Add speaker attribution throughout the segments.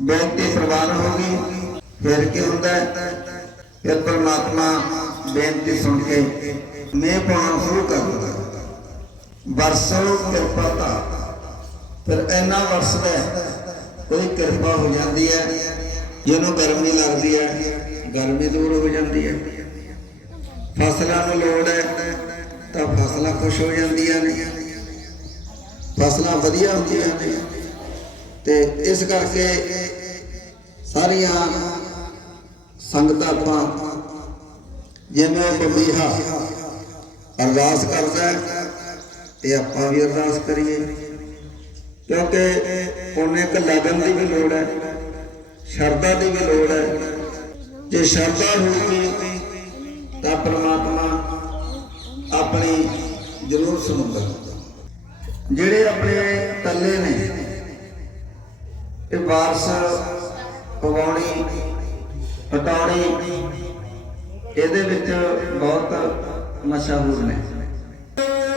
Speaker 1: ਬੇਨਤੀ ਪ੍ਰਵਾਨ ਹੋ ਗਈ। ਫਿਰ ਕੀ ਹੁੰਦਾ ਫਿਰ ਪਰਮਾਤਮਾ ਬੇਨਤੀ ਸੁਣ ਕੇ ਮੈਂ ਪਾਉਣਾ ਸ਼ੁਰੂ ਕਰ ਦਿੰਦਾ। ਵਰਸੋ ਕਿਰਪਾ ਧਾ ਫਿਰ ਇੰਨਾ ਵਰਸਦਾ ਕੋਈ ਕਿਰਪਾ ਹੋ ਜਾਂਦੀ ਹੈ। ਜਿਹਨੂੰ ਗਰਮੀ ਲੱਗਦੀ ਹੈ, ਗਰਮੀ ਦੂਰ ਹੋ ਜਾਂਦੀ ਹੈ। ਫਸਲਾਂ ਨੂੰ ਲੋੜ ਹੈ, ਤਾਂ ਫਸਲਾਂ ਖੁਸ਼ ਹੋ ਜਾਂਦੀਆਂ ਨੇ। ਫਸਲਾਂ ਵਧੀਆ ਹੁੰਦੀਆਂ ਨੇ। ਤੇ ਇਸ ਕਰਕੇ ਸਾਰੀਆਂ ਸੰਗਤਾਂ ਆਪਾਂ ਜਿਵੇਂ ਬਬੀਹਾ ਅਰਦਾਸ ਕਰਦਾ ਹੈ, ਤੇ ਆਪਾਂ ਵੀ ਅਰਦਾਸ ਕਰੀਏ। ਕਿਉਂਕਿ ਉਹਨੇ ਇੱਕ ਲਗਨ ਦੀ ਵੀ ਲੋੜ ਹੈ ਸ਼ਰਧਾ ਦੀ ਵੀ ਲੋੜ ਹੈ। ਜੇ ਸ਼ਰਧਾ ਹੋਊਗੀ ਤਾਂ ਪਰਮਾਤਮਾ ਆਪਣੀ ਜ਼ਰੂਰ ਸੁਣਦਾ। ਜਿਹੜੇ ਆਪਣੇ ਕੱਲੇ ਨੇ ਇਹ ਵਾਰਸ ਪਵਾਉਣੀ ਪਟਾਉਣੀ ਇਹਦੇ ਵਿੱਚ ਬਹੁਤ ਮਸ਼ਹੂਰ ਨੇ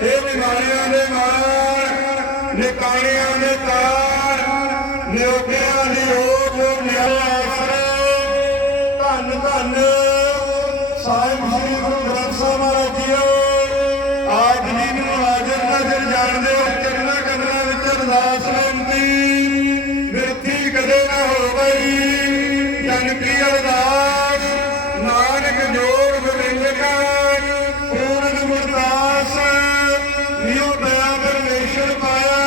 Speaker 2: ਇਹ ਨਿਮਾਣਿਆਂ ਦੇ ਮਾਣ ਨਿਕਾਣਿਆਂ ਦੇ ਤਾਰ, ਨਿਉਕਿਆਂ ਦੀ ਓਟ ਨਿਆਸਰ ਧੰਨ ਧੰਨ ਸਾਹਿਬ ਸ੍ਰੀ ਗੁਰੂ ਗ੍ਰੰਥ ਸਾਹਿਬ ਮਹਾਰਾਜ ਜੀਓ ਆਪ ਜੀ ਨੂੰ ਹਾਜ਼ਰ ਨਾਜ਼ਰ ਜਾਣਦੇ ਹੋ, ਚਰਨਾ ਕਮਲਾਂ ਵਿੱਚ ਅਰਦਾਸ ਬੇਨਤੀ, ਬਿਰਥੀ ਕਦੇ ਨਾ ਹੋਵੇ ਜਨ ਕੀ ਅਰਦਾਸ ਨਾਨਕ ਜੋਗ ਗੋਬਿੰਦ ਕਾ ਪੂਰਨ ਗੁਰਦਾਸ ਨਿਉ ਦਇਆ ਪਰਮੇਸ਼ਰ ਪਾਇਆ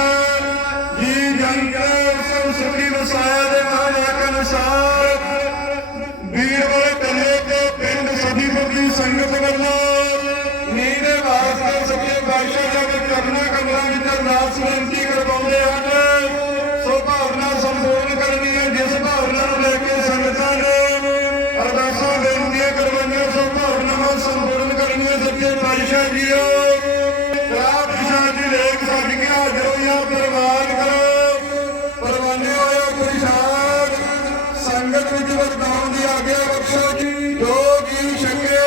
Speaker 2: ਜੀ ਜਨ ਕੈ ਸਭ ਸੁਖੀ ਵਸਾਇਆ ਦੇ ਮਹਾਵਾਕ ਅਨੁਸਾਰ ਵੀਰ ਵਾਲੇ ਕੰਨੇ ਤੇ ਪਿੰਡ ਸਭੀ ਭਗਤੀ ਸੰਗਤ ਵੱਲੋਂ ਨੀਰੇ ਵਾਸਤੇ ਸਭੇ ਬਾਦਸ਼ਾਹ ਜੀ ਦੇ ਕਰਨਾ ਕਮਲਾਂ ਵਿੱਚ ਅਰਦਾਸ ਬੇਨਤੀ ਕਰਵਾਉਂਦੇ ਹਨ ਕਰਨੀਆਂ ਪਾਤਸ਼ਾਹ ਜੀਓ। ਰਾਤ ਸ਼ਾਹ ਜੀ ਲੇਖ ਸੱਜ ਕੇ ਪ੍ਰਵਾਨ ਕਰੋ। ਪਰਵਾਨੇ ਹੋਇਆ ਪ੍ਰਸ਼ਾਦ ਸੰਗਤ ਵਿੱਚ ਵਰਤਾਉਣ ਦੀ ਆਗਿਆ ਬਖਸ਼ੋ ਜੀ। ਜੋ ਜੀ ਛਕੇ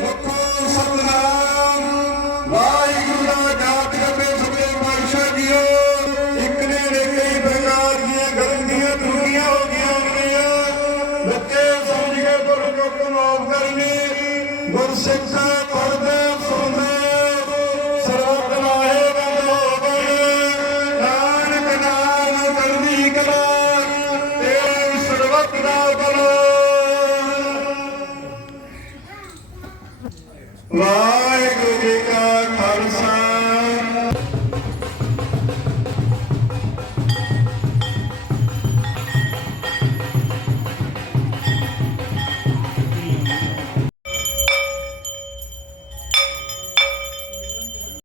Speaker 2: ਮੁਖੋ ਸਤਨਾਮ। ਵਾਹਿਗੁਰੂ ਦਾ ਜਾਪ ਜਪੇ ਸਭੇ ਪਾਤਸ਼ਾਹ ਜੀਓ। ਇੱਕ ਨੇ ਨੇ ਕਈ ਪ੍ਰਕਾਰ ਦੀਆਂ ਗਲਤੀਆਂ ਦੁਨੀਆਂ ਹੋ ਗਈਆਂ ਹੋਣਗੀਆਂ। ਬੱਚੇ ਸਮਝ ਕੇ ਗੁਰ ਚੁੱਕ ਮਾਫ ਕਰਨੀ। ਗੁਰ ਸਿੱਖਾ ਪੜਦੇ ਸੁਣਦੇ ਸਰਬਤ ਲਾਹੇ ਬੰਦ ਨਾਨਕ ਨਾਮ ਕਰਦੀ ਕਲਾ, ਤੇਰੀ ਸਰਬਤ ਦਾ ਬਲ। ਵਾਹਿਗੁਰੂ